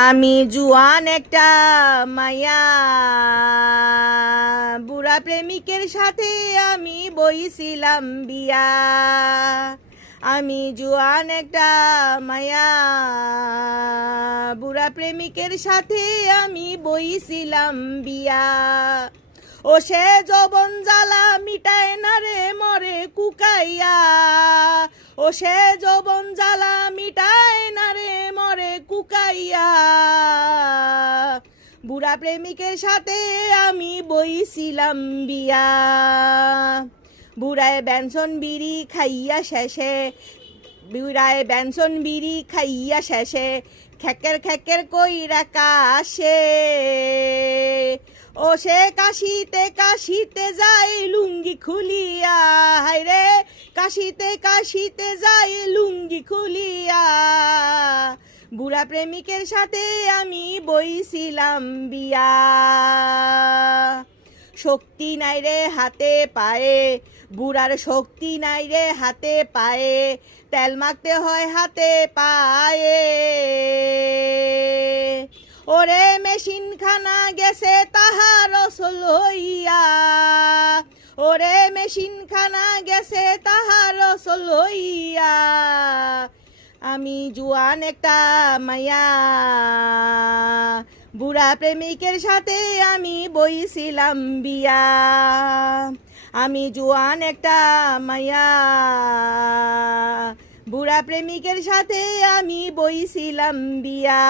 আমি জুয়ান একটা মাইয়া, বুড়া প্রেমিকের সাথে আমি বইছিলাম বিয়া। আমি জুয়ান একটা মাইয়া, বুড়া প্রেমিকের সাথে আমি বইছিলাম বিয়া। ও সে যৌবন জ্বালা মিটায় না রে মরে কুকাইয়া। ও সে যৌবন জ্বালা মিটায় না রে মরে কুকাইয়া। বুড়া প্রেমিকের সাথে আমি বইছিলাম বিয়া। বুড়ায় বেনসন বিড়ি খাইয়া শেষে, বুড়ায় বেনসন বিড়ি খাইয়া শেষে খেকের খেকের কইরা কাশে। ও সে কাশিতে কাশিতে যায় লুঙ্গি খুলিয়া, হায়রে কাশিতে কাশিতে যায় লুঙ্গি খুলিয়া। বুড়া প্রেমিকের সাথে আমি বইছিলাম বিয়া। শক্তি নাই রে হাতে পায়ে, বুড়ার শক্তি নাই রে হাতে পায়ে, তেল মাখতে হয় হাতে পায়ে। ওরে মেশিন খানা গেছে তাহার রসল হইয়া। ওরে মেশিন খানা গেছে তাহার রসল হইয়া। আমি জুয়ান একটা মাইয়া, বুড়া প্রেমিকের সাথে আমি বইছিলাম বিয়া। আমি জুয়ান একটা মাইয়া, বুড়া প্রেমিকের সাথে আমি বইছিলাম বিয়া।